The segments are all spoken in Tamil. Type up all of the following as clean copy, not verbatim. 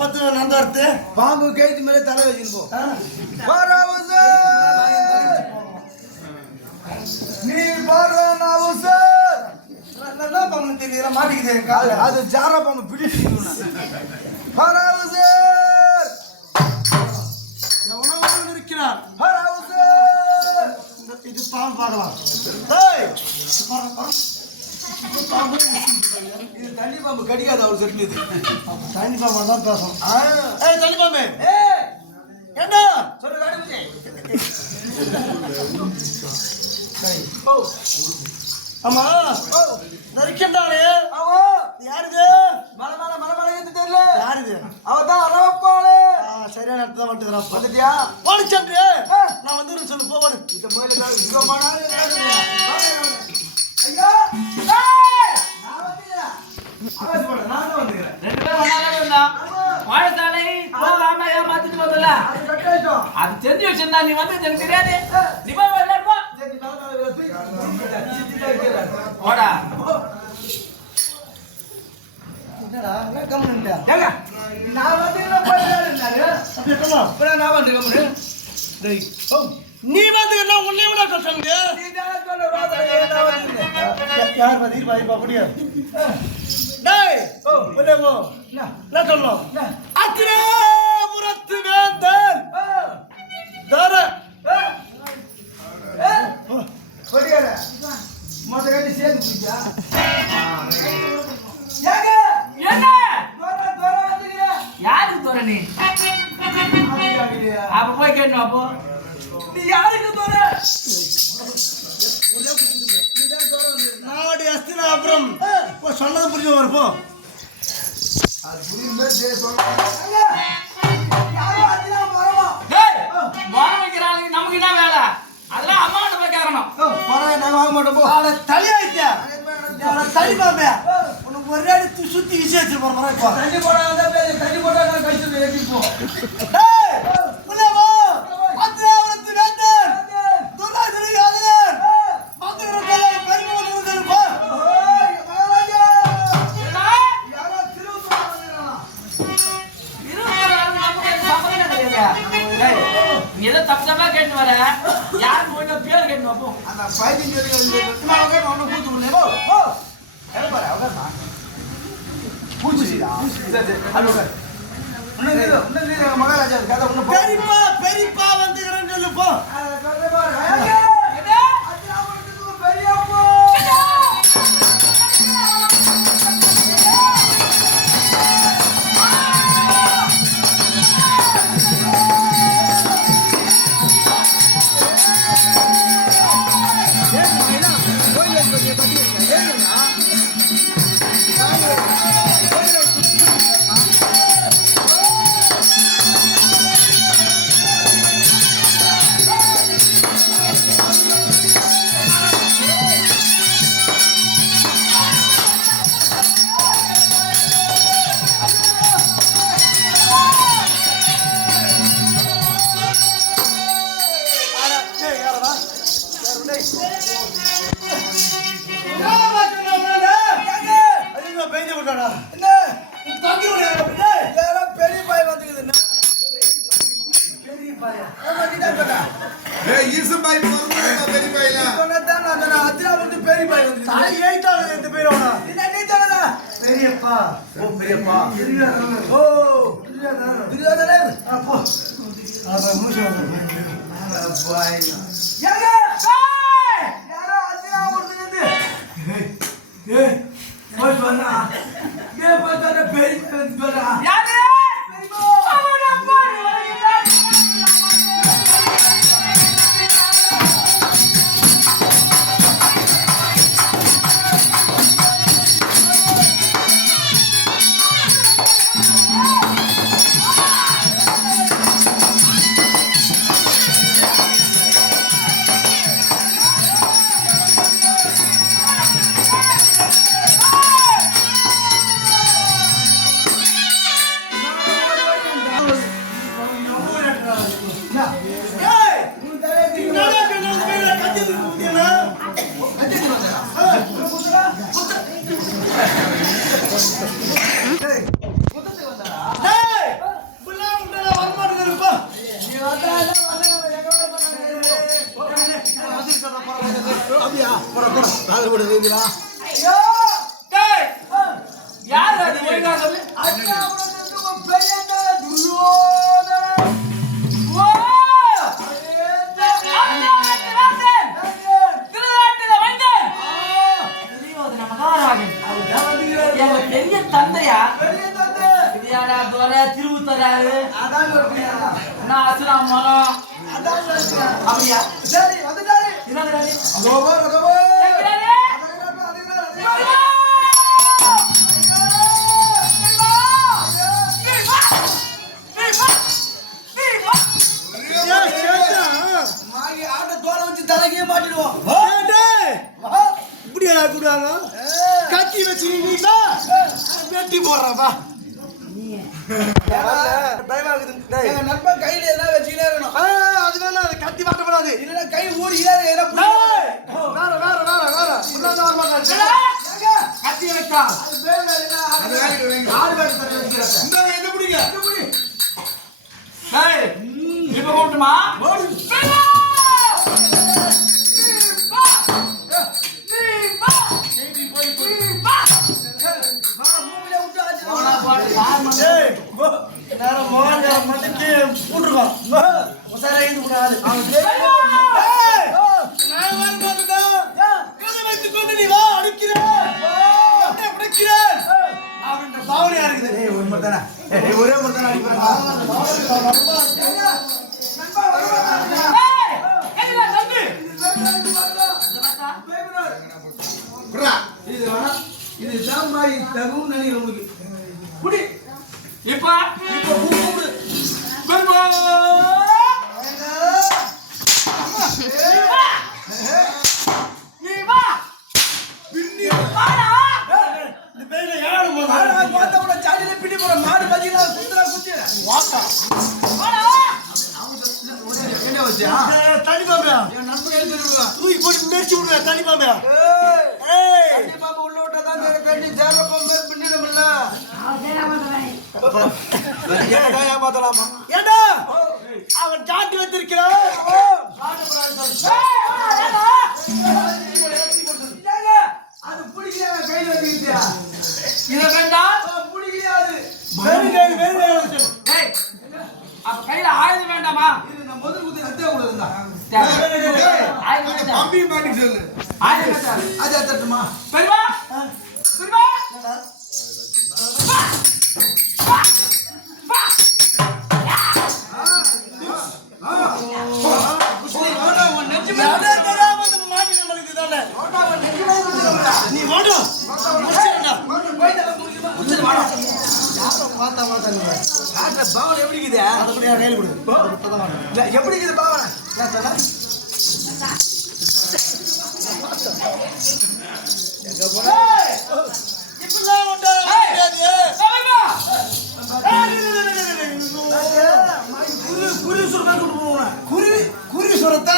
10 நந்தார்த்து பாம்பு கைத்து மேலே தலை வச்சிருப்போம். நீ பாரு சார் நல்லா பாம்பு தெரியல மாட்டிக்கிது கால. அது ஜாரா பாம்பு பிடிச்சு இருக்கிறார். இது பாம்பு பார்க்கலாம். இது தண்ணி பாம்பு கடிக்காது. அவர் சொல்லியது தண்ணி பாம்பா தான் பேசணும். தண்ணி பாம்பு என்ன சொல்லு. ஆமா நரிக்கின்றானே யாருது? மலை மலை மலை மலை ஏத்து தெரியல யாருது? அவதான் அளவப்பாளு. சரியான இடத்துல வந்துடுறா. வந்துட்டியா? ஓடு சந்திர நான் வந்து சொல்லு போடு. இந்த மயில இங்க போனாலும் ஐயா நான் வந்துக்கிறேன். ஆவேச போடு. நான் வந்துக்கிறேன். ரெண்டு பேரும் ஒண்ணாவே இருந்தா வாழைத்தாலை போகாம ஏமாத்திட்டு வரல. அது கட்டேஷம். அது தெரிஞ்சு வச்சிருந்தா நீ வந்து எனக்கு தெரியாது. நீ போய் விளையாடுப்பா. சரி நல்ல நல்ல தூக்கி சித்திட்டா இருக்கற. ஓடா. என்னடா என்ன கம்முன்டா? ஏங்க நான் வந்துக்கிறேன். போய் விளையாடுறாரு. அப்படியே சொல்லு. அப்புறம் நான் வந்துக்கிறேன். டேய் நீ வந்துக்கிறா உன்னை விட கஷ்டங்க. நீ தான் சொல்ல நான் வந்துக்கிறேன். யார் பதில் பாய் பாப்படியா? டேய் உள்ளே போ. என்ன சொல்லணும்? அத்திரே முரத்து வேந்தன் தர கொடியார மொத்த கட்டி சேர்ந்து பிடிச்சா. ஏங்க என்ன தோர தோர வந்துக்கிறேன். யாருக்கு தோற நீ? அப்ப போய் கேட்கணும். அப்போ நீ யாருக்கு தோர? நாடி அஸ்தினா அப்புறம் சொன்னது புரிஞ்சு வரப்போ அது புரியுமே டே சொல்லுங்க. யாரோ அத்தினா மரமா. டேய் வார வைக்கறாங்க. நமக்கு என்ன வேலை? அதெல்லாம் அம்மாட்ட போய் கேட்கணும். பரவாயில்லை நான் வாங்க மாட்டேன் போ. ஆட தலையாயிட்டா தனி பாம்பே உனக்கு ஒரே அடி சுத்தி விசேஷம் போற இப்போ தண்ணி போடாத பேரு தண்ணி போட்டா நான் கழிச்சு ஏத்தி போ. டேய் உள்ளே வா. அத்திரே முரத்து வேந்தன் துர்ராஜனி யாதன் மந்திரங்கள பெருமளவுக்கு போ. ஓய் மகாராஜா என்னடா? யாரோ திரும்ப வந்துறானா? நமக்கு சம்பந்தம் கிடையாது. டேய் நீ ஏதோ தப்பா கேட்டு வர. யாருக்கு போய் பேர் கேட்டு போ. அந்த பைத்தியம் சொல்லி சும்மா உட்கார்ந்து அவனை கூத்து விடல. போ போ. எங்க பாரு அவர்மா. பூச்சிடா. சரி ஹலோ சார். இன்னும் மகாராஜா கதை ஒண்ணு போ. பெரியப்பா வந்துக்கிறேன்னு சொல்லு போ. கதை பாரு. என்ன? அத்தினா மரத்துக்கு பெரியப்பா. பெரியப்பா ஓ பெரியப்பா. ஓ துரியோதனன் அப்போ அப்ப மூச்சு பாய். ஏங்க யாரோ அத்தினா மரத்துக்கு ஏய் போய் சொன்னா. ஏய் போய் சொன்னா பெரியப்பா வந்து சொல்றா. யாரு? அவன பாரு வரீங்களா? அப்படியா போட போட காதல் போட தெரியுங்களா ஐயோ டேய் யார் அது ஒழுங்கா சொல்லு அண்ணா அவனுக்கு பெரிய துரியோதனன் ஓ திருநாட்டில வைத்தேன் துரியோதன மகாராஜன் எங்க பெரிய தந்தையா யாரா தோற திருவுத்தராரு அதான் சொல்றியா நான் அசுராம் மரம் அதான் சொல்றியா அப்படியா சரி வந்துட்டாரு என்னடா அதோவா அதோவா மாகி ஆட்ட தோற வச்சு தலைக்கே மாட்டிடுவோம் இப்படியா கூடாங்க கத்தி வச்சு நீட்டா வெட்டி போடுறப்பா எங்க நண்பன் கையில எல்லாம் வச்சுக்கிட்டே இருக்கணும் அது வேணா அது கத்தி வாட்டப்படாது இல்லைன்னா கை ஊறிக்கிட்டே இருக்கு வேற வேற வேற வேற முன்னாடி வர மாட்டாங்க கத்தி வைத்தா அது பேர் வேற என்ன ஆடு வேற தர வச்சுக்கிறேன் இந்த என்ன பிடிங்க டேய் இப்ப கொண்டுமா ஒரே மட்டும் அடிக்கிறாங்க இது சாம்பாய் தகும் நினைக்கிறேன் உங்களுக்கு குடி இப்ப இப்ப கூப்பிடு மாடு பாத்தீங்களா சுந்தரா குச்சி என்ன வச்சு தண்ணி பாம்பா என் நண்பன் எழுதிடுவா தூக்கி போட்டு மேய்ச்சி விடுவேன் தண்ணி பாம்பா பாப்பா உள்ள விட்டாதான் கட்டி சேரப்ப பின்னிடும்ல ஏமாத்தலாமா ஏண்டா அவன் ஜாட்டி வச்சிருக்கிறான் அது பிடிக்கல கையில வச்சுக்கிட்டியா இத வேண்டாம் பிடிக்கலையா அது டேய் அப்ப கையில ஆயுதம் வேண்டாமா இது நான் முதல் குத்தி ரத்தே கூடாதுடா ஆயுதம் வேண்டாம் அம்பி மாட்டி சொல்லு ஆயுதம் வேண்டாம் அது அத்தட்டுமா பெரியமா பெரியமா நீ ஓடும் பாவனை எப்படி இருக்குது கையில் கொடு எப்படி இருக்குது பாவனை குறி சுரத்தா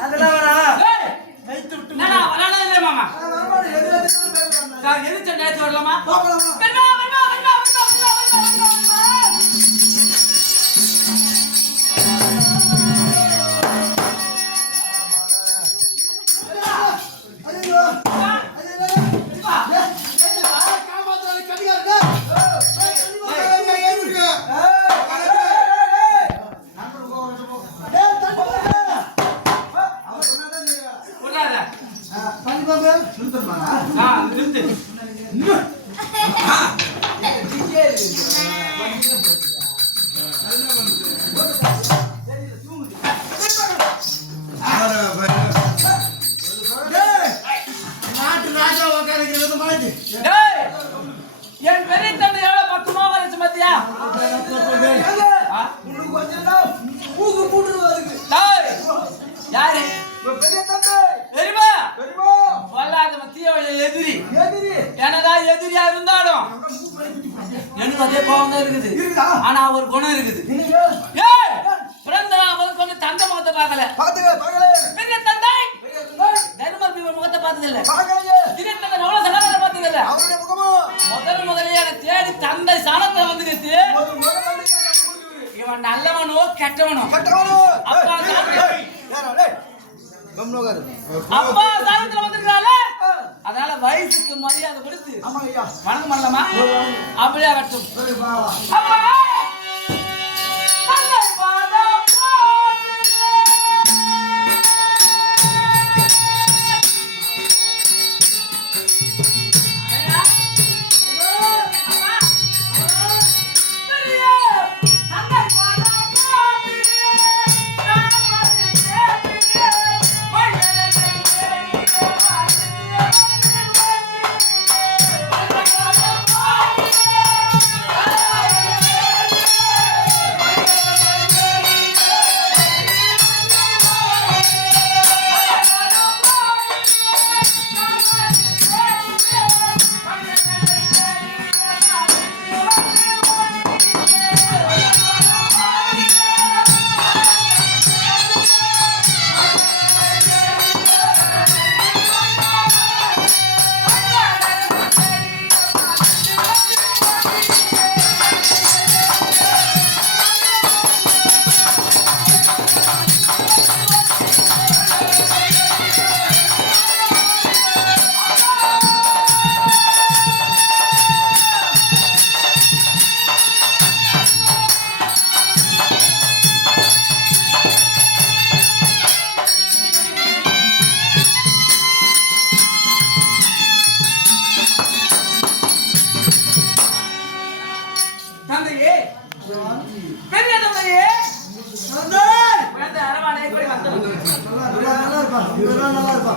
அதெல்லாம் வரா கைத்து விட்டு மாமா எது நேற்று வரலாமா என் பெரிய தந்தை எவ்வளவு பக்குமா வரைச்சு மத்தியா யாரு தெரியுமா வல்லாத மத்திய எதிரி என்னதான் எதிரியா இருந்தாலும் எனக்கு அதே கோபம் தான் இருக்குது ஆனா ஒரு குணம் இருக்குது ஏய் பிறந்த நாள் கொஞ்சம் தந்தை முகத்தை பார்க்கல பெரிய தந்தை தர்மபுரி முகத்தை பார்த்தது இல்ல திடீர் தந்தை எவ்வளவு சடங்கு பார்த்தது இல்ல முதல்ல தேடி தந்தை சாணத்துல வந்து நிறுத்தி இவன் நல்லவனோ கெட்டவனும் கட்டவனும். அப்பா ஏய், யாரா, டேய். கம்முனு உட்காரு. அப்பா சாதத்துல வந்திருக்கால அதனால வயசுக்கு மரியாதை கொடுத்து ஆமா ஐயா. வணக்கம் பண்ணலாமா அப்படியே கட்டும் சரி, வா, வா. அப்பா தந்தை பாதம் தந்தையே பெரிய தந்தையே தந்தை! குழந்தை அரவாணை எப்படி வந்தது நல்லா இருப்பா. இவரெல்லாம் நல்லா இருப்பா.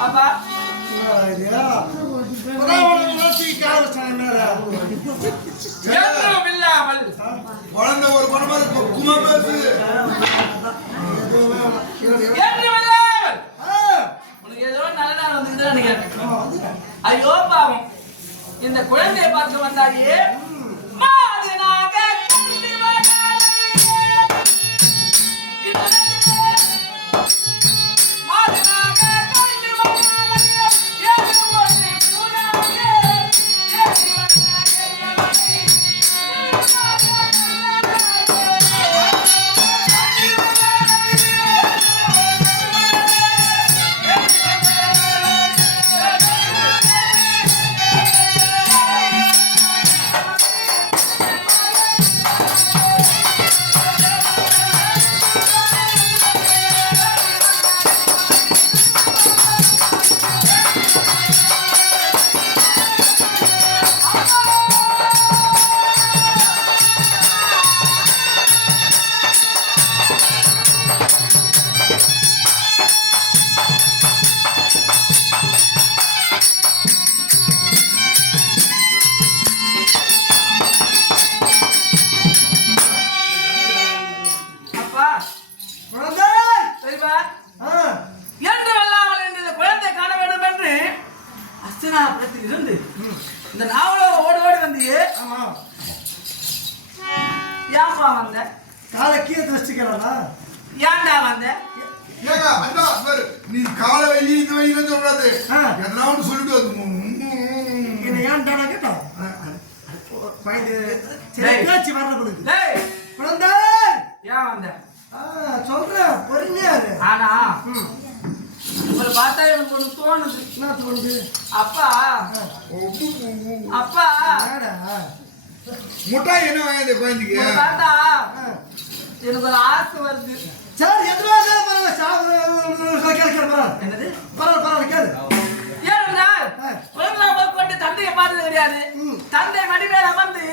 அப்பா இப்பதான் உனக்கு நோக்கி கால் வச்சாங்க மேல. என்றும் இல்லாமல் குழந்தை ஒரு குணமா குமா பேசு. என்றும் இல்லாமல் ஆ, உனக்கு ஏதோ நல்ல நாள் வந்துக்குதுன்னு நினைக்கிறேன் ஐயோ பாவம் இந்த குழந்தையை பார்க்க வந்தாயே மாதனாக கொண்டு வந்தாயே. மாதனாக கொண்டு வந்தாயே. ஏது ஒன்று புனாவே. ஏது அப்பா குழந்தை! சரிப்பா ஆ, என்று அல்லாமல் என்று இந்த குழந்தை காண வேண்டும் என்று அஸ்தினாபுரத்தில் இருந்து இந்த நாவலோக ஓடி ஓடி வந்தியே ஆமா. ஏன்பா வந்த காலை கீழே வச்சுக்கிறா. ஏன்டா வந்த ஏங்க அண்ணா பாரு, நீ காலை வெளியே இந்த வழியில சொல்றாது. ஆ. எதனா ஒன்று சொல்லிட்டு வந்து என்ன ஏன்டா கேட்டோம்? பயந்து சரி, டேய். பேச்சு வரல கொடுக்கு. டேய் குழந்தை! ஏன் வந்த ஆ, சொல்றேன் பொறுமையா இரு. ஆனா ம், உங்களை பார்த்தா எனக்கு ஒண்ணு தோணுது என்ன தோணுது? அப்பா அப்பா ஏடா? முட்டாய் என்ன வாங்க குழந்தைக்கு? உங்களை பார்த்தா ஆ, எனக்கு ஒரு ஆசை வருது சரி எதுவா இருந்தாலும் பரவாயில்ல. சாப்பிட கேட்கிற பரவாயில்ல. என்னது பரவாயில்ல கேளு. ஏனென்றால் ஆ. உலகில் முதற்கொண்டு தந்தையை பார்த்தது கிடையாது ம். தந்தை மடிமேல் அமர்ந்து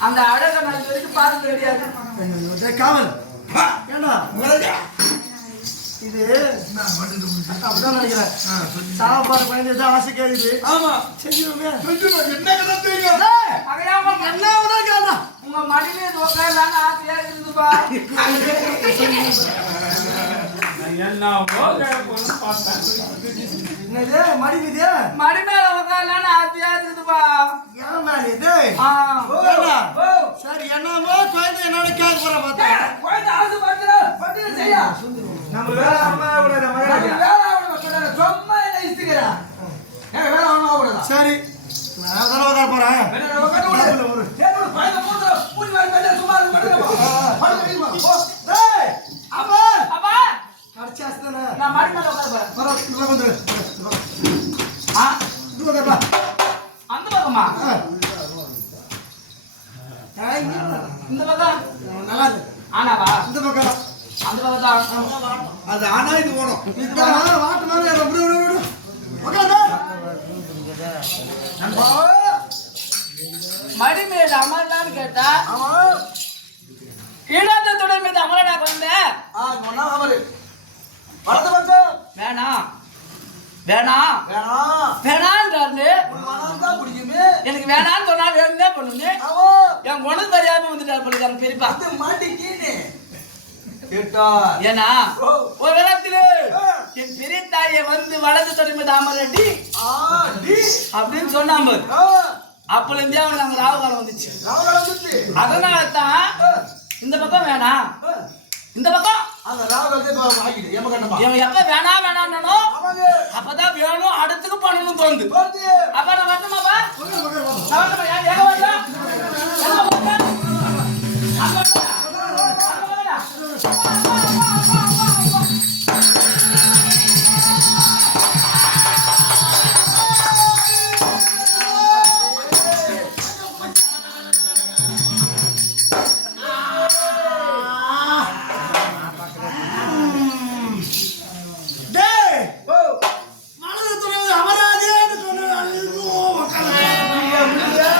அந்த அழகை நான் இது வரைக்கும் பார்த்தது கிடையாது ஐயோ, டேய் காவல். பா, ஏண்டா? முறையா? இது நான் மட்டும் அப்படிதான் நினைக்கிறேன். ஆ, சொல்லு. சாப்பாடு பயந்து ஏதோ ஆசை கேக்குது. ஆமா செஞ்சிருவோமே. சொல்லுமா, என்ன கதை தெரியும்? டேய், அகையாம என்ன வேணா கேளுடா. உங்க மடிமேல் உட்காரலான்னு ஆசையா இருந்துப்பா என்னது மடிக்குது? மடிமேல உட்காரலான்னு ஆசையா இருக்குதுப்பா ஏன் மேல இது? ஆ. ஏண்டா? ஓ. சரி என்னமோ குழந்தை என்னோட கேட்க போற பார்த்தா குழந்தை ஆசை பட்டு செய்யா நம்ம வேலை அம்மா விடாத மரியாதை. சும்மா என்ன இஸ்திக்கிறா சரி நான் தானே உட்கார போறேன். உட்காந்து டேபிள்ல ஒரு. குழந்தை மூத்த மூஞ்சி வாரி மேல சும்மா இருக்கு படுங்க போ டேய் அப்பா அப்பா கடிச்சாஸ்தானே நான் மாடி மேல உட்கார போறேன். வர இங்க வந்து ஆ இது வரப்பா அந்த பக்கமா ஏய் இந்த பக்கம் நல்லா இருக்கு ஆனாவா இந்த பக்கம் அந்த பக்கம் தான். அது ஆனா இது ஓடும் இது வாட்டு மாதிரி விடு விடு விடு உட்காரு நண்பா மடி மேல அமரலான்னு கேட்டா ஆமா இடத்த தொடர் மீது அமரடா குழந்தை. சொன்னா அவரு வலது பக்கம் வேணாம் வேணாம் வேணாம் வேணான்றாரு. உனக்கு தான் பிடிக்குமே எனக்கு வேணான்னு சொன்னா வேணும்னே பண்ணுங்க. ஆமா என் குணம் தெரியாம வந்துட்டாரு போலிருக்காங்க பெரியப்பா. அது மாட்டிக்கீனே கேட்டா ஏன்னா ஒரு இடத்துல என் பெரிய தாயை வந்து வலது தொடர் மீது அமரடி டி அப்படின்னு சொன்னாங்க. ஆ அப்பல இருந்தே அவனுக்கு அங்க ராகுகாலம் வந்துச்சு. ராவல வந்துச்சு அதனால தான் இந்த பக்கம் வேணாம் இந்த பக்கம் அந்த ராவலத்தை வாங்கிடு ஏம கண்டமா இவன் எப்ப வேணாம் வேணாம்னோ ஆமாங்க அப்பதான் வேணும் அடுத்துக்கு பண்ணணும் தோணுது. போடு அப்ப நான் வரணுமாப்பா? உட்காரு உட்காரு நான் வரணுமா? ஏன் வரல? எல்லாம் வரல? அங்க வரல? அங்க வரல? டேய் ஓ மனது துறையில் அமராதேன்னு சொன்ன ஐயோ உட்காரு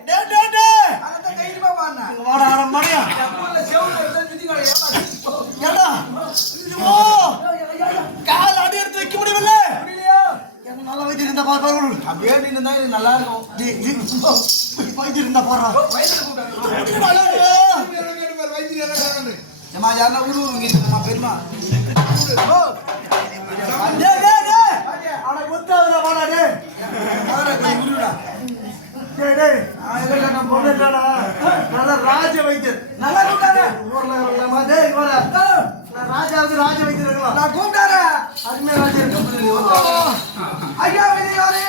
டேய் டேய் டேய் இங்க வாடா அரை மணியா ஏடா ஐயோ கால் அடி எடுத்து வைக்க முடியவில்லை என்ன நல்லா வைத்தியம் இருந்தா பாரு நல்லா இருக்கும் வைத்தியம் இருந்தா பாரு யாருன்னா பெருமா டேய் டேய் டேய் அட முத்தாதுடா வாடா டேய் டேய் டேய் நான் பொண்ணுடா நல்ல ராஜ வைத்தியர் நல்லா கூப்பிட்டாரு ஊர்ல வரலாமா டேய் வாடா நான் ராஜாவுக்கு ராஜ வைத்தியர் இருக்கலாம் நான் கூப்பிட்டாரு அருமையா ராஜா இருக்கு ஐயா வெளியாரே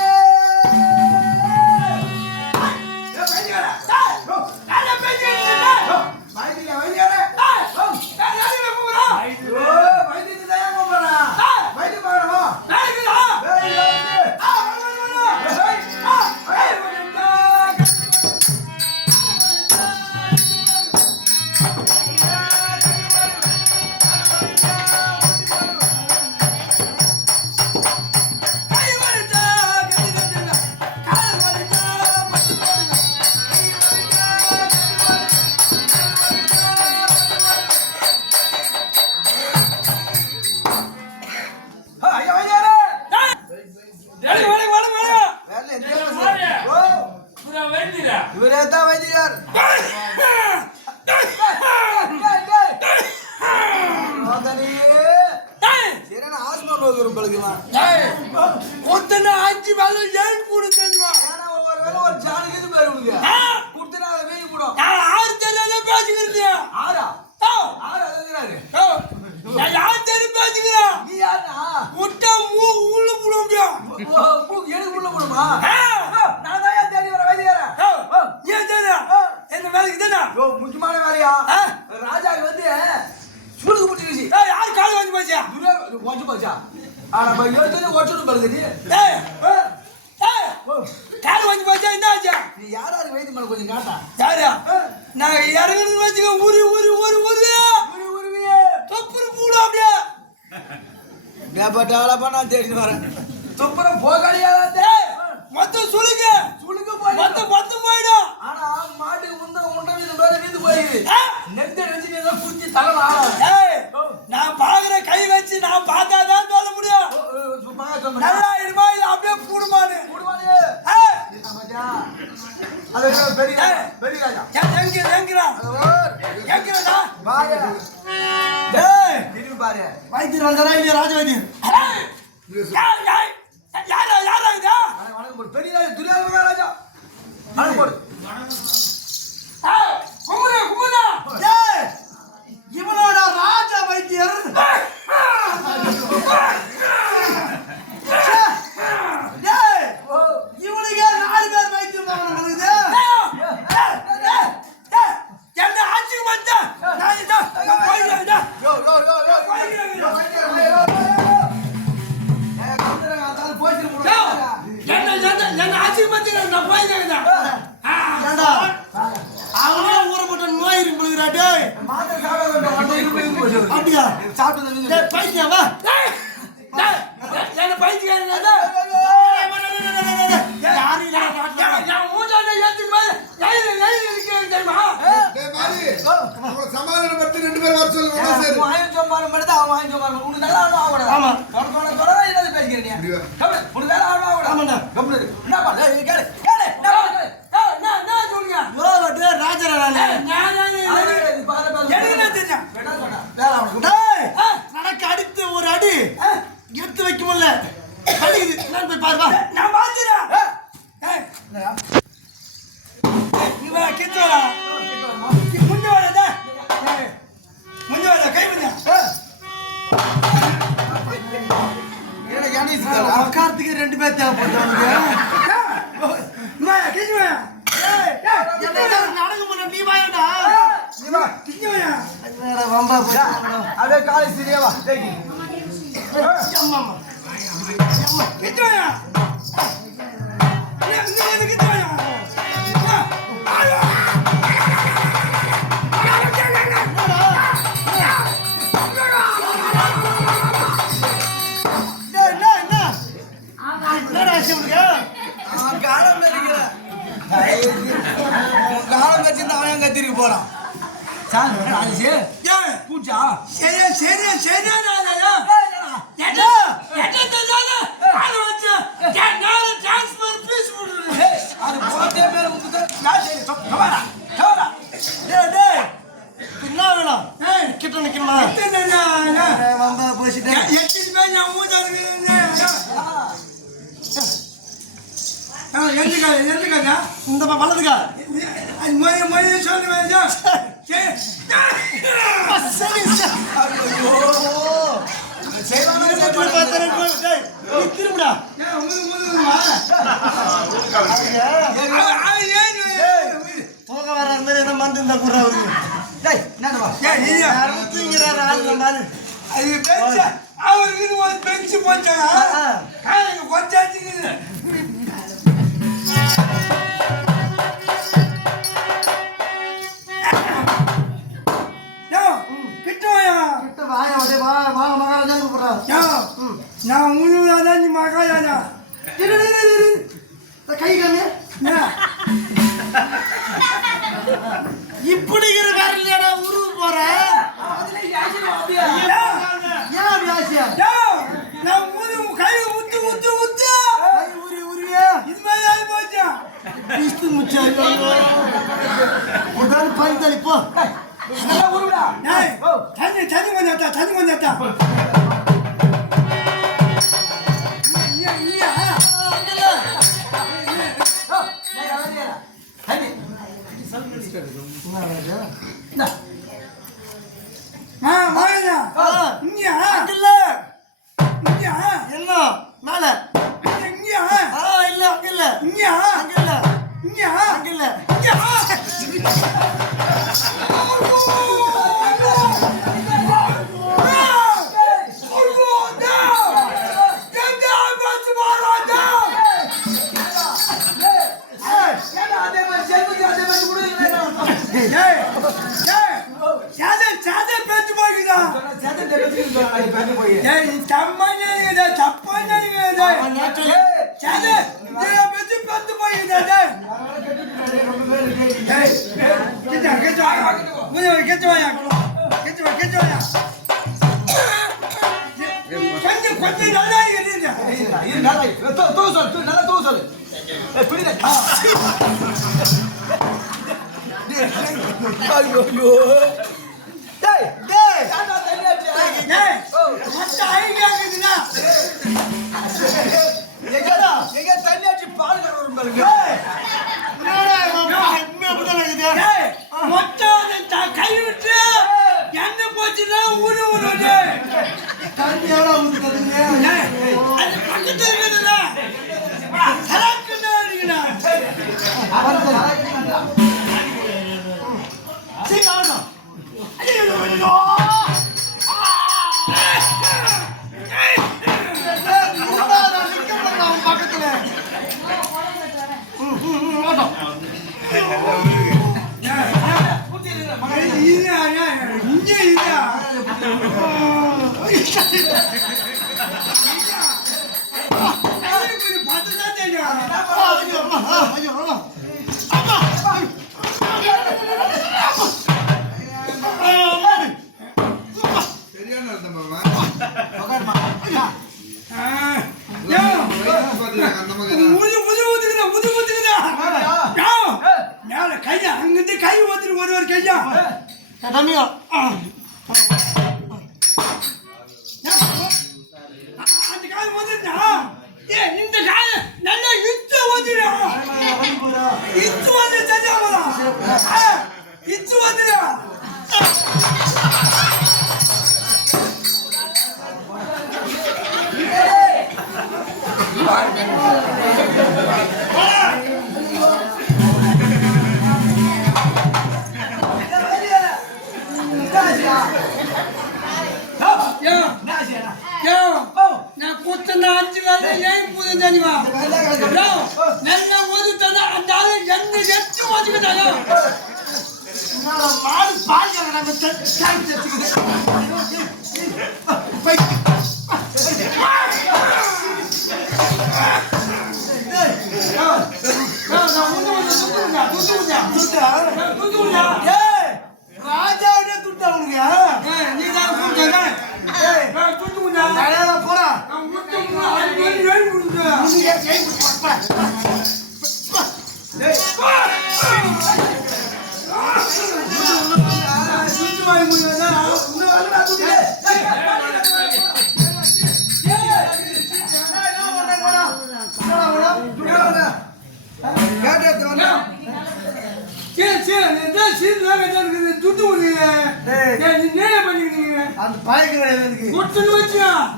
இவரேதான் வைத்தியார் ஆஸ்மா நோய் பழகுமா அஞ்சு வேலை ஏன் கூட தெரியுமா ஒவ்வொரு வேலை ஒரு ஜானுக்கு பேர் உனக்கு கொடுத்தனா அதை வேணி போடும் நான் ஆறு தெரியாத பேசிக்கிறேன் ஆறா ஆறு அதுங்கிறாரு நான் யார் தெரியும் பேசிக்கிறேன் நீ யாருனா முட்டை உள்ள போட முடியும் எனக்கு உள்ள போடுமா ஆ. நான் தான் தேடி வர வைத்தியார ஏன் தெரியும் என்ன வேலைக்கு தானே முக்கியமான வேலையா ஆ. ராஜாக்கு வந்து சுடுக்கு முட்டிருச்சு யார் கால் வாங்கி போச்சியா கொஞ்சம் போச்சா ஆனா யோசிச்சு ஒட்டு பழுகுது டேய் டேய் கால் வாங்கி போச்சா என்ன ஆச்சா நீ யாராரு வைத்தியம் பண்ண கொஞ்சம் காட்டா யாரா நான் இறங்கணும்னு வச்சுக்க ஊரு ஊரு ஊரு ஊரு உருவியே தொப்புரு பூடு அப்படியே டேப்பட்டாலப்பா நான் தேடி வரேன் துப்புரம் போகாடியா மொத்தம் சுளுங்க சுளுக்கு போய் மொத்தம் போயிடும் ஆனா மாட்டுக்கு முந்த உண்டை மீது மேல வீந்து போயிடுது ஆ. நெஞ்ச நெஞ்சு நீ குத்தி தலை ஏய் நான் பாக்குற கை வச்சு நான் பார்த்தாதான் சொல்ல முடியும் நல்லா இடுமா இல்ல அப்படியே பூடுமானு அது பெரிய பெரிய ராஜா எங்கிறா டேய் திரும்பி பாரு வைத்தியர் வந்தாரா இல்லையா ராஜ வைத்தியர் யாரா இதா வணக்கம் போடு பெரிய ராஜா துரியாதன ராஜா வணக்கம் போடு குமுதா டேய் இவனோட ராஜ வைத்தியர் டேய் இவனுக்கு 4 பேர் வைத்தியம் பார்க்கணும் உங்களுக்கு என்ன ஆட்சி வந்தா நான் இதா போயிடா யோ என்ன ஆட்சி வந்தா நான் போயிடா ஏண்டா அவனே ஊறப்பட்ட நோய் இருக்கு போலுடா டேய் மாத்திரை சாப்பிட அப்படியா சாப்பிட்டு டேய் பைத்தியம் வா என்ன பைத்தியம் யாரு இல்ல நாட்டுல நான் மூஞ்சால ஏத்துக்கு இருக்கேன் தெரியுமா சமாதானப்படுத்தி 2 பேர் வர சொல்லுங்க சரி வாங்கி சம்பாரம் எடுத்து அவன் வாங்கி சம்பாரம் உனக்கு நல்லா ஆடும் ஆகக்கூடாது. ஆமா. தொடர என்னது பேசிக்கிறீங்க அப்படியா? உனக்கு வேலை ஆடும் ஆகக்கூடாது. ஆமாண்டா. கம்முனு இரு. என்னப்பா கேளு கேளு நான் சொல்லுங்க யோ டேய் ராஜராணி எனக்கு என்ன தெரியும் வேலை ஆகணும் டேய் நடக்க அடித்து ஒரு அடி எடுத்து வைக்க முடியல அடிக்குது நான் போய் பாரு வா நான் பாத்துறேன் இவன் கிச்சோடா முன்ன வரதா முன்ன வர கை பண்ண உட்காரத்துக்கு 2 பேர் தேவைப்படுறாங்க நான் கிச்சுவேன் நடக்க முடியல நீ வாயடா கிச்சுவேன் என்னடா வம்பா போடா அப்படியே காலை சரியாவா அம்மா கிச்சுவேன் நீ கிச்சுவேன் என்னடா சிவனுக்கு காலம் கத்திக்கிற காலம் கத்திருந்தா அவன் கத்திரிக்க போறான் சார் ராஜேஷ் ஏன் பூச்சா சரியா சரியா சரியா அது போட்டே மேல உந்து நான் சரி கமாடா கமாடா டேய் டேய் என்ன வேணும் கிட்ட நிக்கணுமா வம்பா போயிட்டே இந்த வலதுக்கா சரி திரும்புடா தூக்க வர மாதிரி என்ன மருந்து இருந்தா கூட அவருக்கு டேய் என்னடா அறுபத்துங்கிறாரு ஆள் மாதிரி அவருக்கு ஒரு பெஞ்சு போச்சாங்க கொஞ்சம் கிட்ட வாயா வா வா மகாராஜா கூப்பிடுறா நான் முழுவதா நீ மகாராஜா கை காமி இப்படி வேற இல்லையாடா உருவு போற ஏன் வியாசியா நான் கை உத்து உத்து உத்து உரி உரியா இது மாதிரி ஆகி போச்சா பிஸ்து முச்சா ஒரு பரிதளி போ நல்லா உருடா தண்ணி வந்தாத்தா என்ன மேல இல்ல அங்க இல்ல அங்க இல்ல அங்க இல்ல கொஞ்சம் நல்லா ஐயோ டேய் டேய் எங்க தண்ணி அடிச்சு பால் கறவரும் பாருங்க. கை விட்டு என்ன போச்சுன்னா ஊரு ஊரு தண்ணி எவ்வளோ ஊத்துறதுங்க? அது பக்கத்துல இருக்குதுல்ல சரக்குன்னு அடிக்கணும். சரி ஆகணும். பக்கத்துல இங்கே இல்லையா பார்த்துதான் தெரியும். ஐயோ சரியான அர்த்தம் மாமா. அந்த மாதிரி கையா அங்கிருந்து கை ஊத்துட்டு ஒரு கையா தம்பியா அந்த காய் ஊத்துட்டா இந்த காய் நல்லா இத்து ஊத்துடா இத்து வந்து தெரியாமலா இத்து ஊத்துடா நான் குத்தன 5 வேலை ஏன் புது தெரியுமா நல்லா ஓதுட்டா அந்த ஆளு என்ன எச்சு ஓதுக்கிட்டாங்க மாடு பால் நம்ம தச்சுக்குது ராஜாவுடைய துட்டு அவனுக்கு நீ தான் கூப்பிட்டா போடா அந்த பாய்க்கு கிடையாது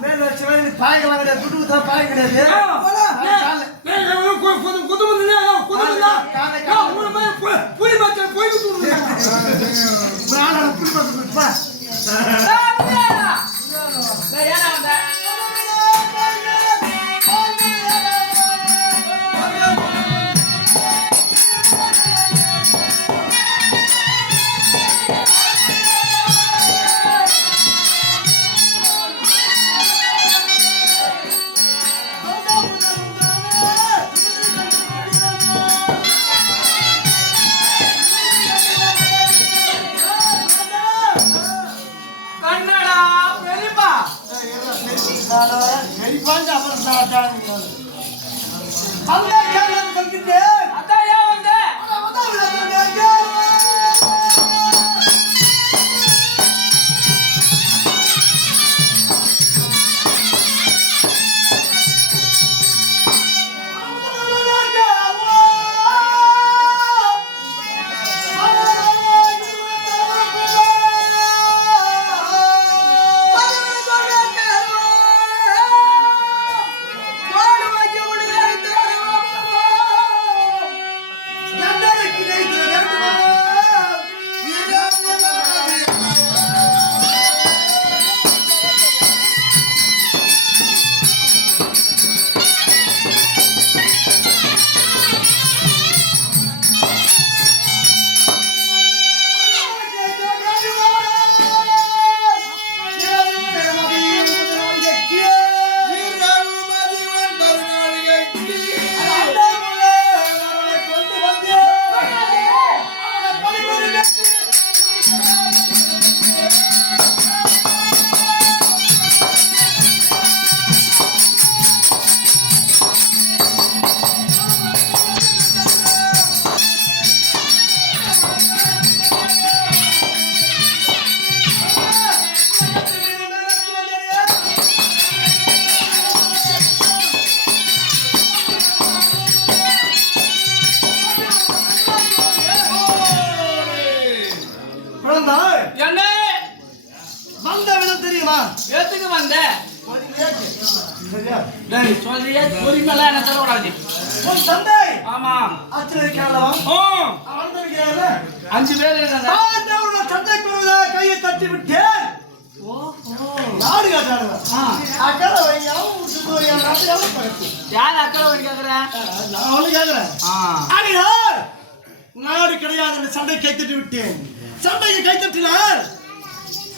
மேல வச்ச பாய்க்கலாம் கிடையாது துட்டு தான் பாய் கிடையாது டேய் சொல்றியே பொறுமையா என்ன சொல்லக்கூடாது. உன் தந்தை ஆமா. ஆத்துல இருக்காங்களா? ஓ அவன் தான் இருக்கிறாரு. 5 பேர் இருக்காங்க. நான் உன் தந்தைக்கு வருவதாக கையை தட்டி விட்டேன். ஓஹோ. நாடு காட்டாடுவா. ஆ. அக்கறை வையாவும் சுத்தோரியா நாட்டையாவும் பழக்கு. யார் அக்கறை வந்து கேக்குற? நான் ஒண்ணு கேக்குறேன். ஆ. ஆகையால் நாடு கிடையாது என்று சண்டை கைத்தட்டி விட்டேன். சண்டையை கைத்தட்டினால்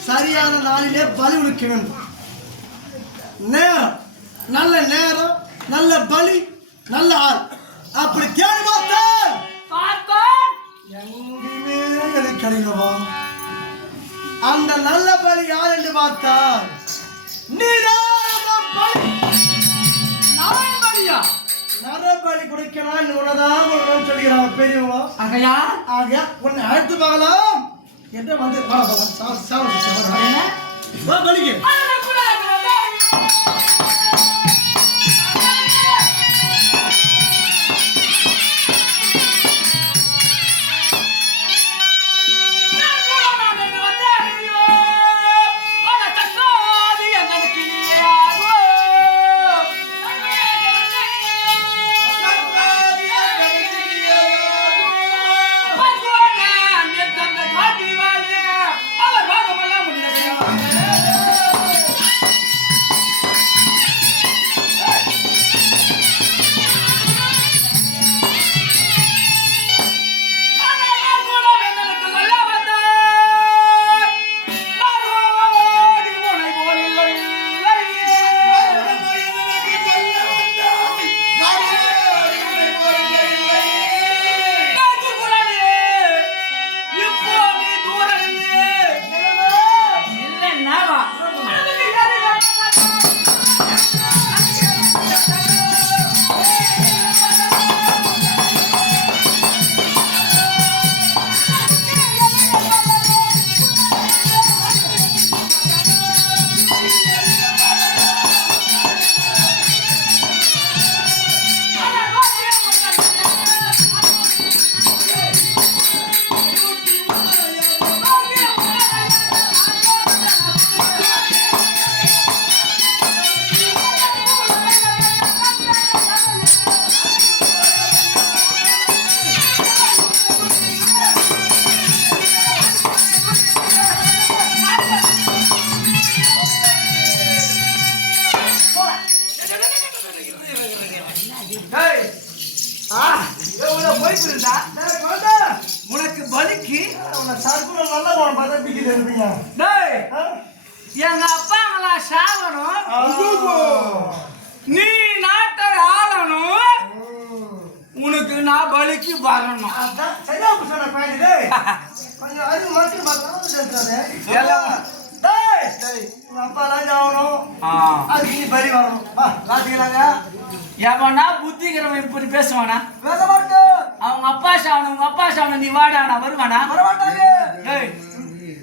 சரியான நாளிலே பலி உடுக்க வேண்டும். நேரம் நல்ல நேரம், நல்ல பலி, நல்ல ஆள். அப்படி தேடி பார்த்தால் பார்த்தா எங்குமே எனக்கு கிடைக்கவா? அந்த நல்ல பலி யார் என்று பார்த்தால் நீதான் பலி. நான் பலியா? நரபலி கொடுக்கலாம் உனதான் சொல்கிறான் பெரியவா. அகையா ஆக உன்னை அழைத்து பார்க்கலாம் என்று வந்து பலிக்கு உனக்கு பலிக்கு சர்க்குல நல்ல பதப்பிக்கிட்டு இருப்பீங்க. எங்க அப்பாங்களா சாகணும், நீ நாட்டை ஆளணும், உனக்கு நான் பலிக்கு வரணும். அதான் சரியா சொன்ன பையனே. கொஞ்சம் அறிவு மட்டும் பார்த்தாலும் உங்க அப்பா எல்லாம் ஆகணும், அதுக்கு நீ பலி வரணும். வா ராத்திக்கலாங்க. எவனா புத்திக்கிறவன் இப்படி பேசுவானா? பேச மாட்டோம். அவங்க அப்பா சாவணும், உங்க அப்பா சாவணும், நீ வாடா நான் வருவானா? வரமாட்டாங்க. டேய்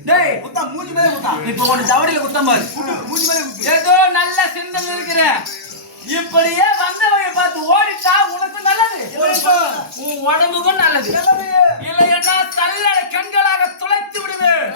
டேய் குத்தா மூஞ்சி மேலே குத்தா. இப்ப உன ஜவடியில குத்தம் பாரு. மூஞ்சி மேலே குத்து. ஏதோ நல்ல சிந்தனை இருக்கிற இப்படியே வந்தவங்க பார்த்து ஓடிட்டா உனக்கு நல்லது, உன் உடம்புக்கும் நல்லது. இல்லைன்னா தள்ளட கண்களாக துளைத்து விடுவேன்.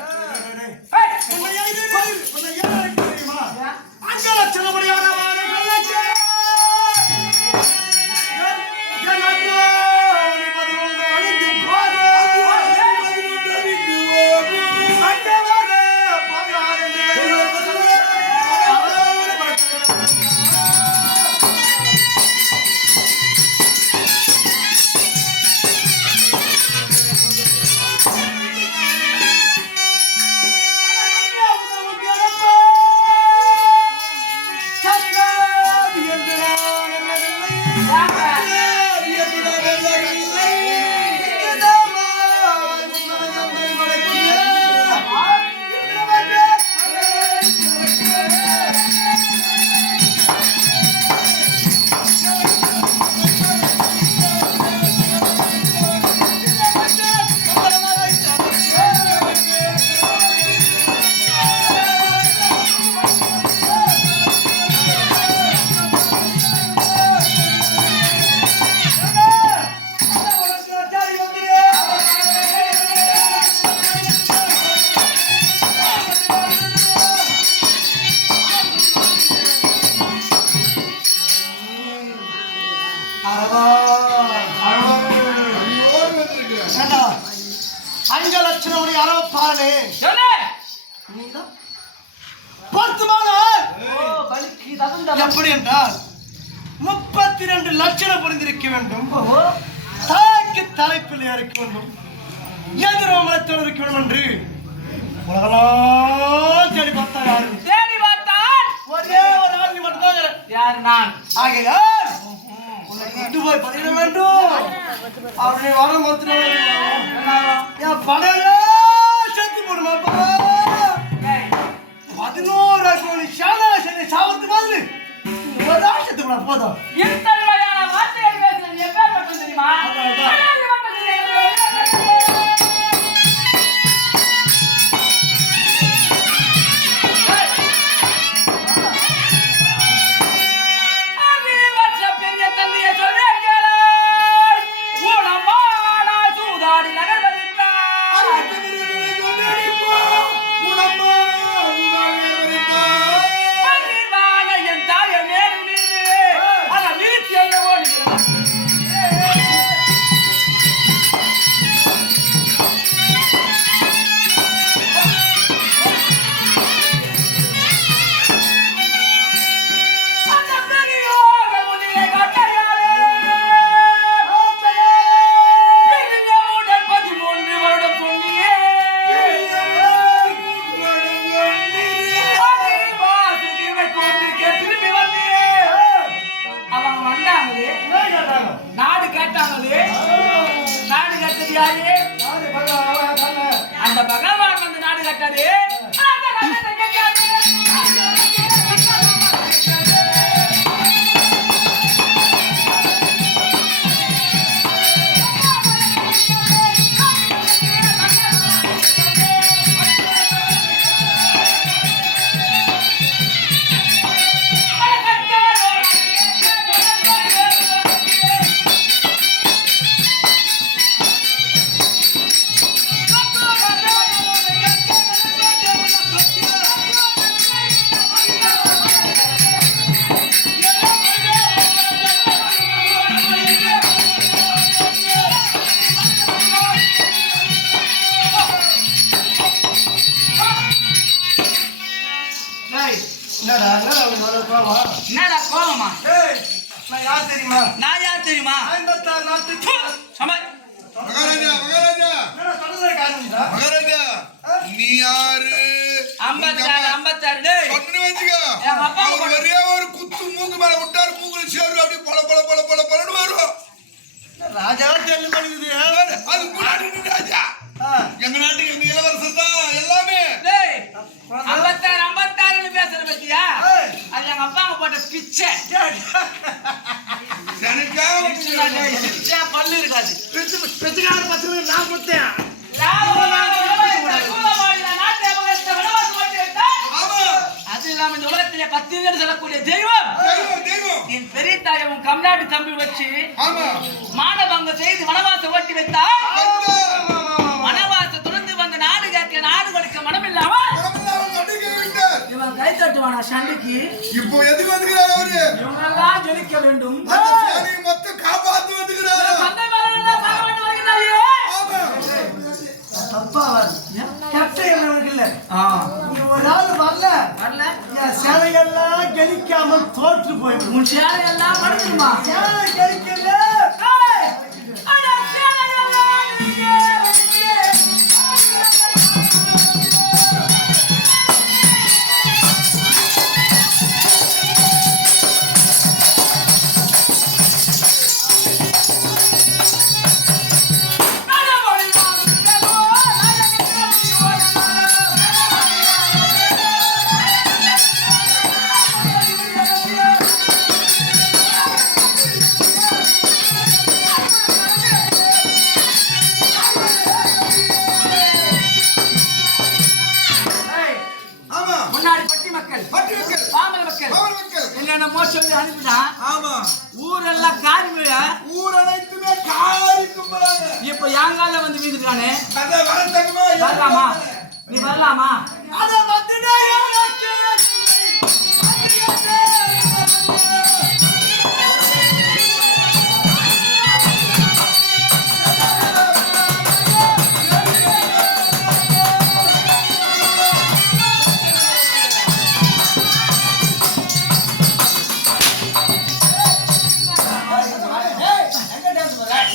தங்க லட்சணமுடைய அரவ பாலனே சொல்லு. நீதான் 10 மாதம் ஓ, பலிக்கு தகுந்த எப்படி என்றால் 32 லட்சணம் புரிந்திருக்க வேண்டும். ஓ, தாய்க்கு தலைப்பில் இருக்க வேண்டும், எதிரோமலத்தோடு இருக்க வேண்டும் என்று உலகெல்லாம் தேடி பார்த்தா யாரு? தேடி பார்த்தான். ஒரே ஒரு ஆள் மட்டும்தான் யாரு? யார்? நான். ஆகையால் உன்னை கொண்டு போய் பதிட வேண்டும். அவனை வர மறுத்து என் படையில செத்து போடுமா? 11 சாவத்து மாதிரி ஒரு ஆள் செத்து போட போதும். இத்தனை வகையான வார்த்தைகள் பேசுறது எப்பேற்பட்டது தெரியுமா? அந்த பகவான் வந்து நாடு கட்டாரு. என்னடா கோவமா? நான் யார் தெரியுமா? நான் யார் தெரியுமா? 56 நாட்டுக்கு மகாராஜா மகாராஜா மகாராஜா நீ யாரு? 56 டேய். ஒண்ணு வெச்சுக்க. என் அப்பா அவர் ஒரே ஒரு குத்து மூக்கு மேல விட்டாரு, மூக்குல சேரு அப்படியே பல பல பல பல பலன்னு வரும். ராஜா தெல்லு பண்ணுது. அது முன்னாடி ராஜா எங்க நாட்டுக்கு எங்க இளவரசர் தான் எல்லாமே. டேய் 56 பேசுற பத்தியா? அது எங்க அப்பாங்க போட்ட பிச்சை. பிச்சை பல்லு இருக்காது. பிச்சைக்கார பச்சை நான் கொடுத்தேன். அது இல்லாம இந்த உலகத்திலே 10 பேர் சொல்லக்கூடிய தெய்வம் என் பெரிய தாயவும் கம்நாட்டு தம்பி வச்சு மானபங்க செய்து வனவாசம் ஓட்டி வைத்தார். வனவாச துறந்து வந்த நாடு கேட்க நாடு கொடுக்க மனம் இல்லாம இவன் கை தட்டுவானா சண்டைக்கு. இப்போ எதுக்கு வந்துக்கிறார் அவரு? இவனெல்லாம் ஜெயிக்க வேண்டும். மொத்தம் காப்பாத்து வந்துக்கிறாரு. தப்பா இல்ல ஒரு ஆள் வரல என் சேலையெல்லாம் கெளிக்காமல் தோற்று போயிடும். உன் சேலையெல்லாம் படுத்துமா? சேலை கெளிக்கல. என்னென்னமோ சொல்லி அனுப்பிட்டான். ஊரெல்லாம் காரி விழ ஊரனைத்துமே காரி கும்பலாங்க. இப்ப யாங்கால வந்து வீந்துட்டானே. வரலாமா? நீ வரலாமா?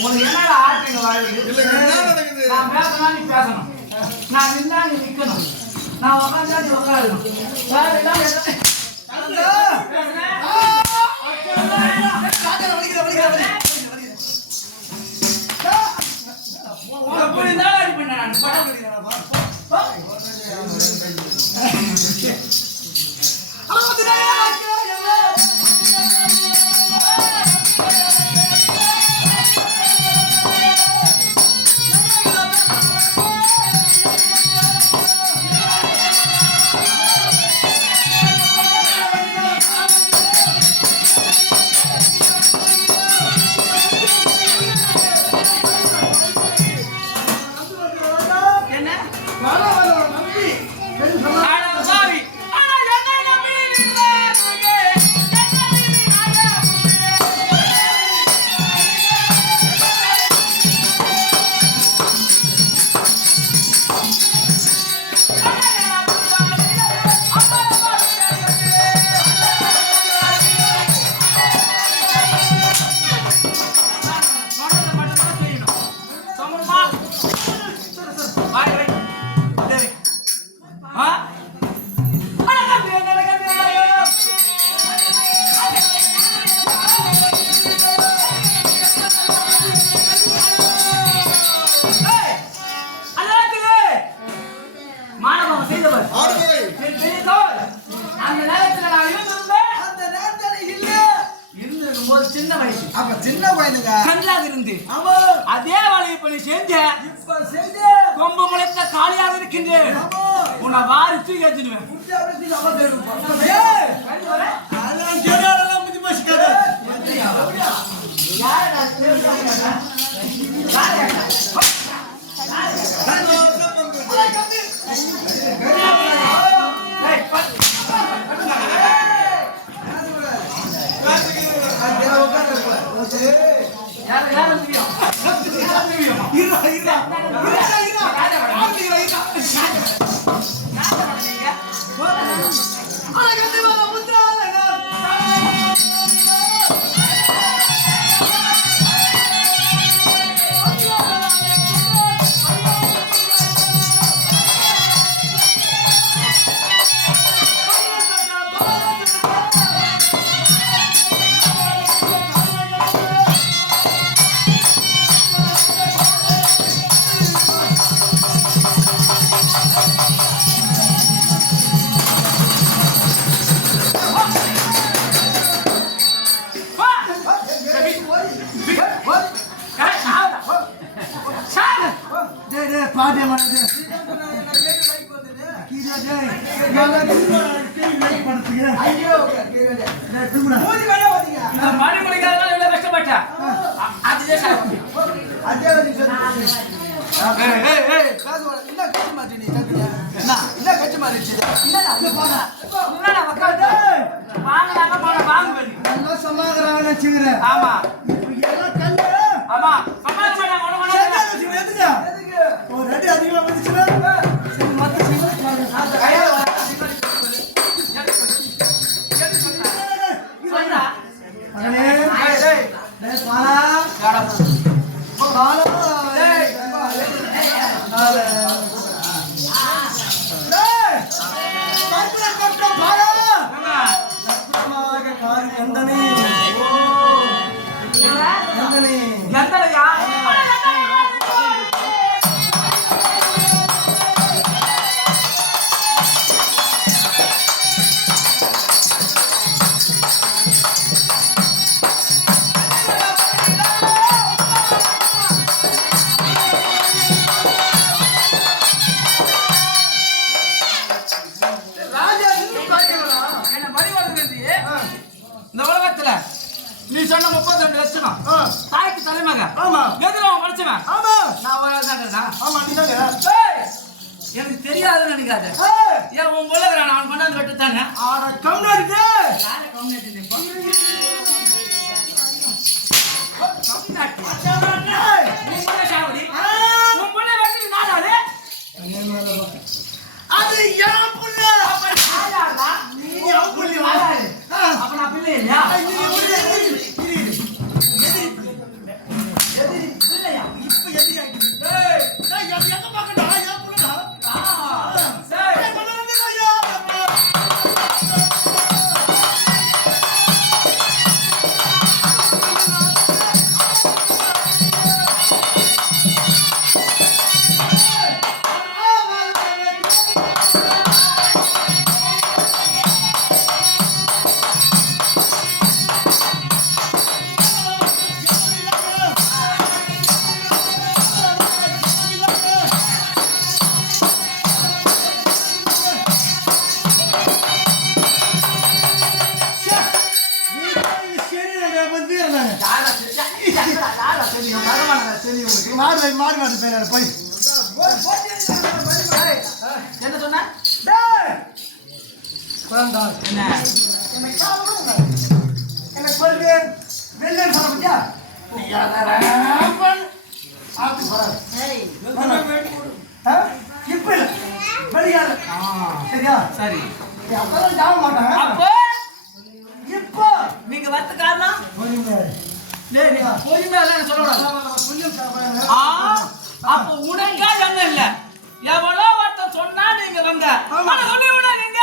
உனக்கு என்னடா ஆட்டுங்க வாழ்வு? இல்ல என்ன நடக்குது? நான் பேசணும்னா நீ பேசணும், நான் நின்னா நீ நிக்கணும், நான் உட்காந்தா நீ உட்காரணும். வேற எல்லாம் பேசுனேன். எப்படி இருந்தாலும் அடி பண்ண நான் சின்ன வயசு அப்ப சின்ன பையனுங்க கல்லாக இருந்து ஆமா அதே வேலையை பண்ணி செஞ்ச இப்ப செஞ்ச கொம்பு முளைத்த காலியாக இருக்கின்றேன். உன்னை வாரி தூக்கி வச்சுடுவேன். பாட்டே மாட்டே ஆமா ஆமா ஒரு அடி அதிகமா வந்துச்சுன்னா சரி மத்த இந்த உலகத்துல நீ சொன்ன 32 லட்சம் தாய்க்கு தலைமக ஆமா எதுல அவன் படிச்சவன் ஆமா நான் ஒரு ஆள் தான்டா ஆமா நீ தானே எனக்கு தெரியாதுன்னு நினைக்காத ஏன் உன் உலக நான் கொண்டாந்து வெட்டு தானே ஆட கம்னாடி யாரை கம்யூனிட்டி இப்போ அது என் புள்ள நீ என் புள்ள அப்ப நான் பிள்ளை இல்லையா எதிரி கொஞ்சம் வீரன் நாங்க. யாரா தெரியும் பகவான தெரியும் உங்களுக்கு மாடு பேர போய். என்ன சொன்ன? டேய் குழந்தா என்ன எனக்கு காவலுங்க. எனக்கு கொல்வே வெள்ளம் சொல்ல முடியா? நீ யாரப்பன் ஆத்து போற. இப்ப இல்ல வெளியால. சரியா? சரி. அப்பதான் ஜாம மாட்டாங்க. அப்போ இப்போ நீங்க வந்த காரணம் பொறுமை. பொறுமையா இல்லைன்னு சொல்லக்கூடாது. புண்ணியம் சாப்பிடுறாங்க. அப்ப உனக்கா என்ன இல்ல எவ்வளோ ஒருத்தன் சொன்னா நீங்க வந்த ஆமா. சொல்லி விட நீங்க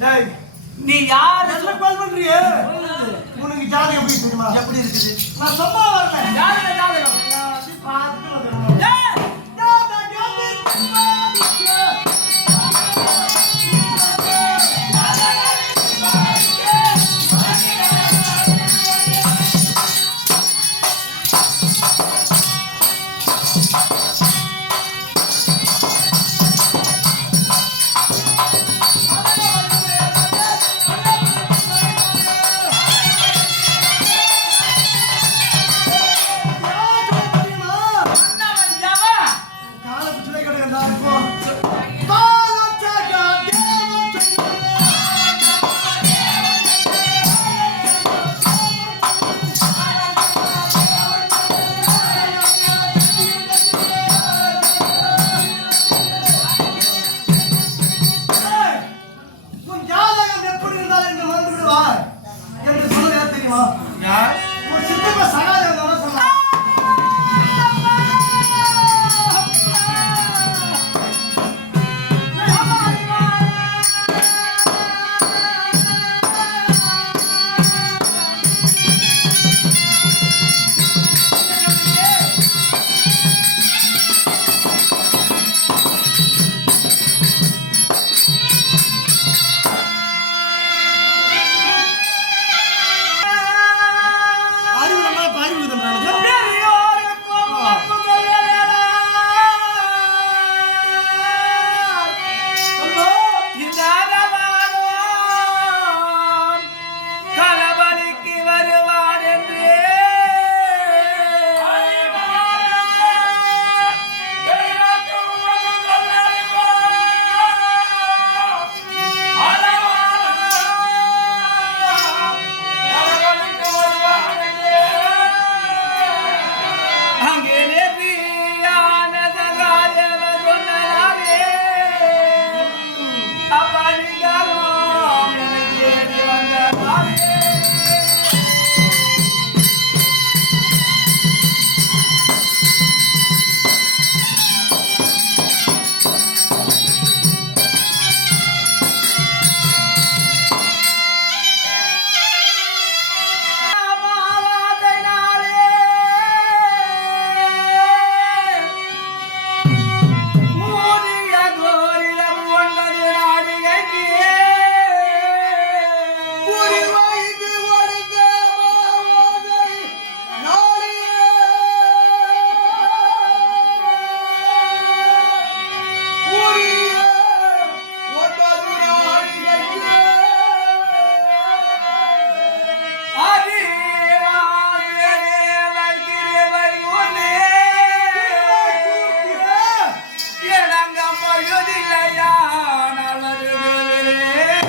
டேய் நீ யாரு என்ன கால் பண்றியே? உனக்கு ஜாதகம் எப்படி தெரியுமா? எப்படி இருக்குது நான் சும்மா வரேன். யாரு ஜாதகம் பார்த்து வந்துடுறேன். ஏய், வந்தவன் எவன்? காலை பிடிச்சே கிடக்கா இப்போ. பாலச்சகா ஏய், உன் ஜாதகம் எப்படி இருந்தாலும் இங்க வந்து விடுவாய் என்று சொல்ல தெரியுமா? யார்? ஒரு சித்தப்ப சகாதேவன் தான் சொன்னான். அறிவு நம்ம இப்ப அறிவு தந்தானுங்க. பெரியோருக்கும் மக்குதலேடா. இந்த ஆதவானோம் களபலிக்கு வருவான் என்றே. அங்கே நெறியான சகாதேவ சொன்னதாலே அப்பனிகாரம் என்னை தேடி வந்ததாலே. மாவாதைனாலே மூடிய கோரிடம் ஒன்பது நாடிகைக்கு புரிவாய்க்கு ஒடுங்க மாவாதை நாளியே. புரிய ஒன்பது நாளிகைக்கு. ஆதி ஆதிரேவர் கிரேவர் ஒன்னே எனங்கம் மொழியதில்லையா நான் வருகிறேன்.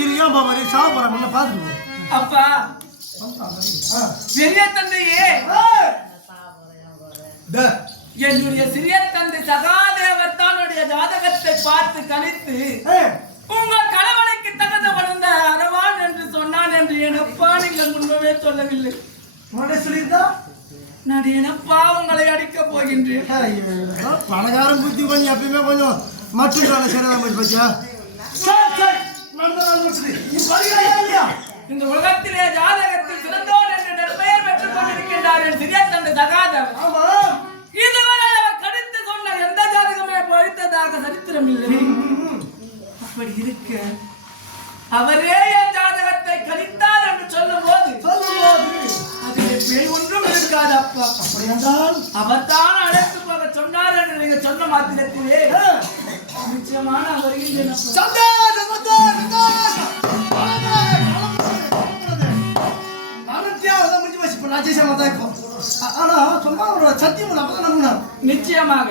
இரு ஏன் பாபாரி சாவ போறாங்க உன்னை பார்த்துட்டு போ. அப்பா ஆ. பெரிய தந்தையே ஏய். டேய். என்னுடைய சிறிய தந்தை சகாதேவர் தன்னுடைய ஜாதகத்தை பார்த்து கணித்து ஏய். உங்கள் கணவனுக்கு தகுந்த வளர்ந்த அரவான் என்று சொன்னான் என்று எனப்பா நீங்கள் முன்பவே சொல்லவில்லை. உன்னை சொல்லியிருந்தா நான் என்னப்பா உங்களை அடிக்கப் போகின்றேன். பணக்காரன் புத்தி கொஞ்சம் எப்பயுமே கொஞ்சம் மட்டும் சரிதான் போய் பத்தியா சரி இல்லையா இந்த உலகத்திலே ஜாதகத்தில் சிறந்தோர் என்று நற்பெயர் பெற்றுக் கொண்டிருக்கின்றார் என் சிறிய தந்தை தகாதவர். ஆமா இதுவரை அவர் கடித்து சொன்ன எந்த ஜாதகமே பழித்ததாக சரித்திரம் இல்லை. அப்படி இருக்க அவரே என் ஜாதகத்தை கணித்தார் என்று சொல்லும் போது அதில் பேய் ஒன்றும் இருக்காது அப்பா. அப்படி என்றால் அவர் தான் அழைத்து போக சொன்னார் என்று நீங்க சொன்ன மாத்திரத்திலே நிச்சயமான வருகின்றன. நிச்சயமாக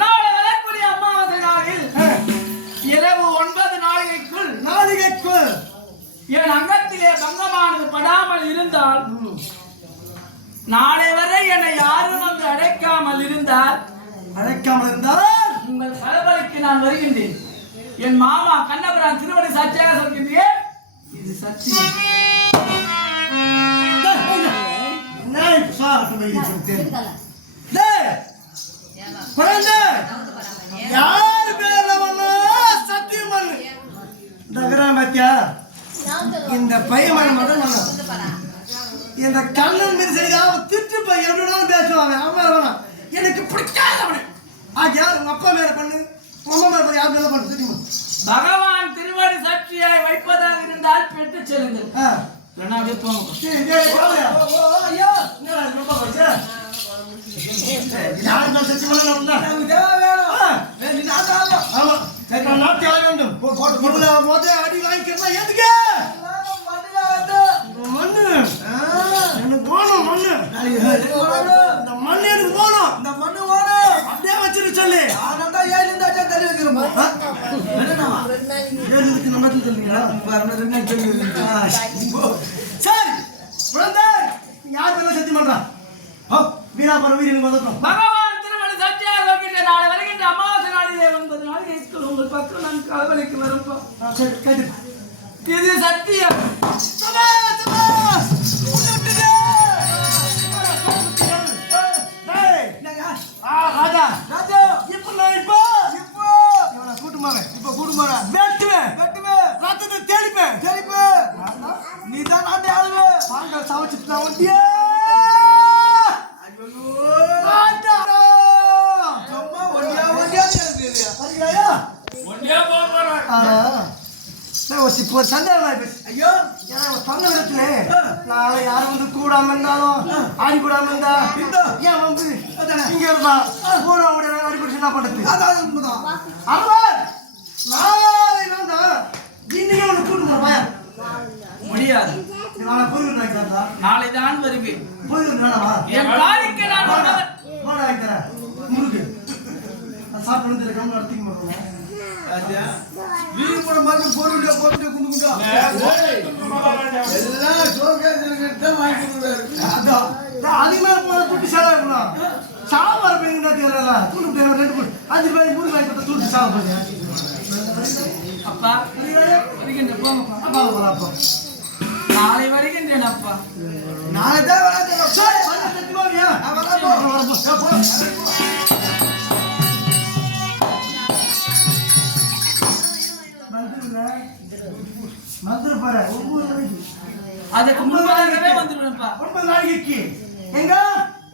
நாளை வரக்கூடிய அமாவாசை நாளில் இரவு 9 நாழிகைக்குள் என் அங்கத்திலே பங்கமானது படாமல் இருந்தால், நாளை வரை என்னை யாரும் வந்து அழைக்காமல் இருந்தால் உங்கள் கலவரைக்கு நான் வருகின்றேன். என் மாமா கண்ணபுரான் திருவடி சாட்சியாக சொல்கின்றேன். இது சத்தியம். யாரு பேர்ல சத்தியம் பண்ணு நகரம் பாத்தியா இந்த பையன் மகன் இந்த கண்ணன் மீது செய்தா திட்டு பையன் எப்படினாலும் பேசுவாங்க. அவன் எனக்கு பிடிக்காத அவனை யார் உங்க அப்பா மேல பண்ணு அம்மா மேல பண்ணு யார் மேல பண்ணு திட்டு பகவான் திருவடி சாட்சியாய் வைப்பதாக இருந்தால் பெற்று செல்லுங்கள். அப்படியே போங்க. அடி வாங்கிக்கிறதா எதுக்கு மண்ணு எனக்கு போகணும். மண்ணு இந்த மண்ணு எனக்கு போகணும். இந்த மண்ணு போகணும் அப்படியே வச்சிரு சொல்லு. சரி குழந்தை யார் பேர்ல சத்தியம் பண்றா? வீராபுர வீரனுக்கு வந்துட்டோம். பகவான் திருவடி சாட்சியாக வைக்கின்ற நாளை வருகின்ற அமாவாசை நாளிலே 9 நாழிகைக்குள் உங்கள் பக்கம் நான் கலவலைக்கு வரும்போ. சரி கேட்டு இது சத்தியம். ராஜா ராஜா இப்போ கூட்டுமாவே வெட்டுவேன் ரத்தத்தை தெளிப்பேன் நீ தான் ஆண்டே ஆளுவே பாண்டல் சமைச்சிட்டு நான் ஒண்டியே இப்போ சந்தேகம் ஐயோ சொன்ன விதத்துல நாளை யாரும் வந்து கூடாம இருந்தாலும் ஆடி கூடாம இருந்தா ஏன் வந்து இங்க இருந்தா ஊரோட அடிப்படி என்ன பண்றது அவர் நாளை வேண்டாம் இன்னைக்கு ஒண்ணு கூட்டு பயம் முடியாது. நாளை தான் வருவேன். போயிருந்தானவா என் காரிக்கு நான் வந்தவன். போடா வைக்கிறேன் முறுக்கு சாப்பிட்டு கம்மி நடத்திக்க மாட்டோம். வீடு போட மாதிரி போட்டு போட்டு குண்டுக்குண்டா எல்லாம் சோகேஜ் வாங்கி அதான் அதிகமாக குட்டி சாப்பிடா சாம்பார் பேருந்தா தெரியல தூண்டு 2 5 ரூபாய் 3 ரூபாய் கொடுத்து தூண்டு சாப்பிடுங்க. அப்பா வருகின்ற போங்கப்பா. அப்பா அப்பா நாளை வருகின்றேன் அப்பா. நாளை தான் வராது சத்தியமாவியா மந்திர பாரு 9 நாளைக்கு அதுக்கு முன்பாகவே வந்துடுவேன்ப்பா. 9 நாளைக்கு எங்க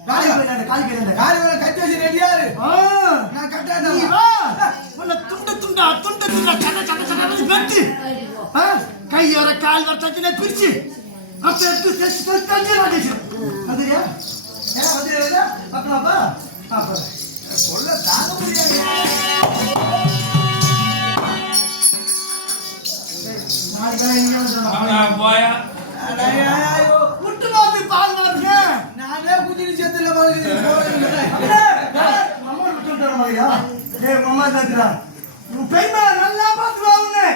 காலி வேற கட்டி வச்சு ரெடியாரு நான் கட்டாத உன்னை துண்டா சட்ட வெட்டு கை வர கால் வர தட்டில பிரிச்சு அப்ப எடுத்து தண்ணி வாடிச்சு அதுரியா ஏன் வந்து பாக்கலாப்பா பாப்பா சொல்ல தாங்க முடியாது. முட்டு மாத்தி பால் மாத்துங்க நானே குதிரை சேர்த்துல அம்மா தாக்குறா உன் பெய்மா நல்லா பாத்துவா உன்னை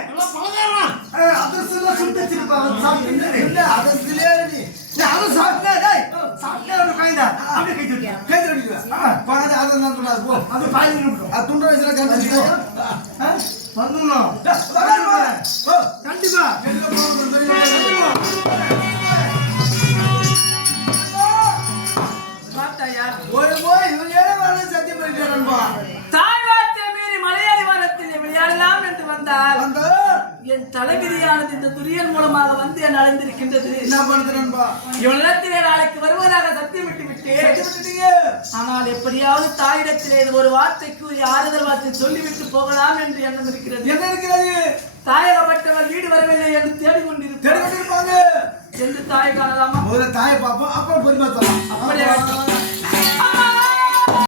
அதர்செல்லாம் சுட்டு வச்சிருப்பாங்க சாப்பிட்டு அதர்சிலே அதை சாப்பிட்டா சாப்பிட்டா ஒரு கைதா அப்படியே கை தட்டிடுவேன் பக்கத்து அதை நான் துண்டாது போ அது பாய் அது துண்ட வயசுல கண்டிப்பா வந்துடணும் கண்டிப்பா போய் இவன் ஏழை வரணும் சத்தியம் பண்ணிட்டான்பா. தாய் வார்த்தை மீறி மலையாளி வாரத்தில் விளையாடலாம் என்று வந்தால் என் தலைவிதியானது இந்த துரியன் மூலமாக வந்து என் அடைந்திருக்கின்றது. என்ன பண்ணுறேன்பா? இவனிடத்திலே நாளைக்கு வருவதாக சத்தியம் விட்டு விட்டேன். ஆனால் எப்படியாவது தாயிடத்திலே இது ஒரு வார்த்தைக்கு ஒரு ஆறுதல் வார்த்தை சொல்லிவிட்டு போகலாம் என்று எண்ணம் இருக்கிறது. என்ன இருக்கிறது? தாயகப்பட்டவர் வீடு வரவில்லை என்று தேடிக்கொண்டிருப்பாங்க. தேடிக்கொண்டிருப்பாங்க. என்று தாயை காணலாமா? முதல்ல தாயை பார்ப்போம், அப்புறம் பொறுமை தரலாம். அப்படியே